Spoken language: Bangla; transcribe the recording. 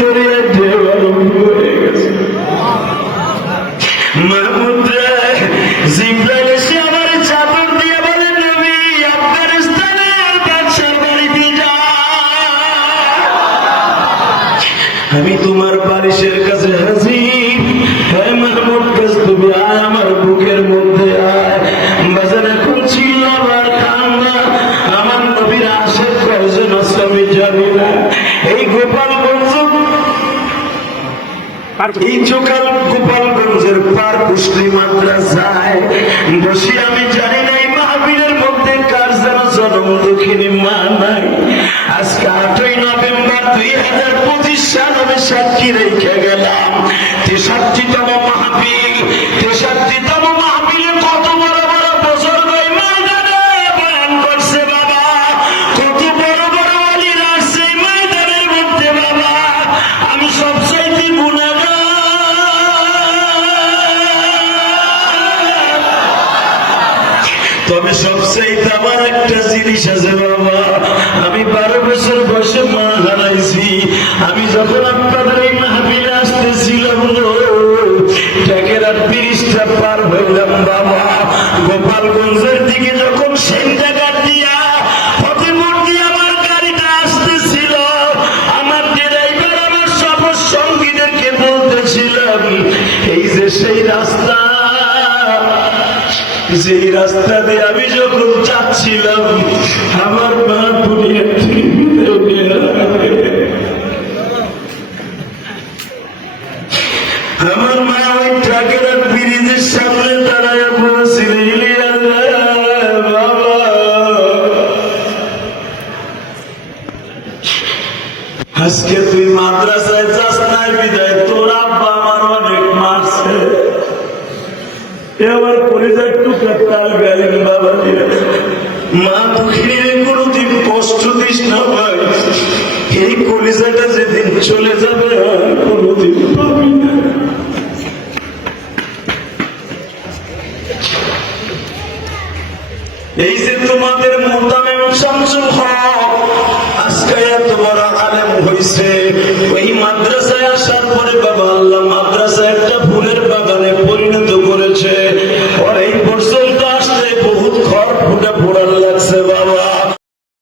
দরিয়া ঢেউ আরম্ভ হয়ে গেছে। মাহমুদ রে, জিব্রাইল এসে আমার চাদর দিয়ে বলে, নবী আফগানিস্তানের বাদশার বাড়িতে যা, আমি তোমার বারিশের কাছে হাজির। হ্যাঁ মাহমুদ, তুমি আয় আমার বুকের মধ্যে আয়। বাজার এখন চিল্লাবার কান্না, আমার নবীর আশেক কয়জন আছে আমি জানি না। এই গোপালগঞ্জ, এই চোখাল গোপালগঞ্জের পার কুশলি মাদ্রাসায় বসে আমি জানি না এই মাহফিলের মধ্যে কার যেন জন্ম দুঃখিনী মা নাই। আজকে 8ই নভেম্বর 2025 সাল আমি সাক্ষী রেখে গেলাম 63তম মাহফিল। 63তম মাহফিলে কত বড় বড় বুজুর্গ এই ময়দানে বয়ান করছে বাবা, কত বড় বড় ওলিরা আসছে এই ময়দানের মধ্যে বাবা। আমি সবচাইতে গুনাহগার, তবে সবচাইতে আমার একটা জিনিস আছে বাবা, আমি 12 বছর বয়সে মা হারাইছি। আমি যখন আপনাদের এই মাহফিলে আসতেছিলাম, ট্যাকেরার 30টা পার হইলাম বাবা, গোপালগঞ্জের দিকে যখন সেন জায়গা দিয়া ফতেপুর দিয়ে আমার গাড়িটা আসতেছিল, আমার ড্রাইভার আমার সব সঙ্গীদেরকে বলতেছিলাম, এই যে সেই রাস্তা, যেই রাস্তা দিয়ে আমি যখন যাচ্ছিলাম আমার মা দুনিয়া থেকে আমার মা ওই ট্রাকের ব্রিজের সামনে দাঁড়ায় বলছিল, বাবা আজকে তুই মাদ্রাসায় যাস নাই বিদায় তোর আব্বা আমার অনেক মারছে। এবার কলিজার টুকরা তাল গেলেন বাবা দিয়ে, মা দুঃখীর কোনদিন কষ্ট দিস না ভাই, এই কলিজাটা যেদিন চলে যাবে আর কোনদিন পাবি না। এই যে তোমাদের মোতামেম শামসুল হক আজকে এত বড় আলেম হইছে, ওই মাদ্রাসায় আসার পরে বাবা আল্লাহ মাদ্রাসায় একটা ফুলের বাগানে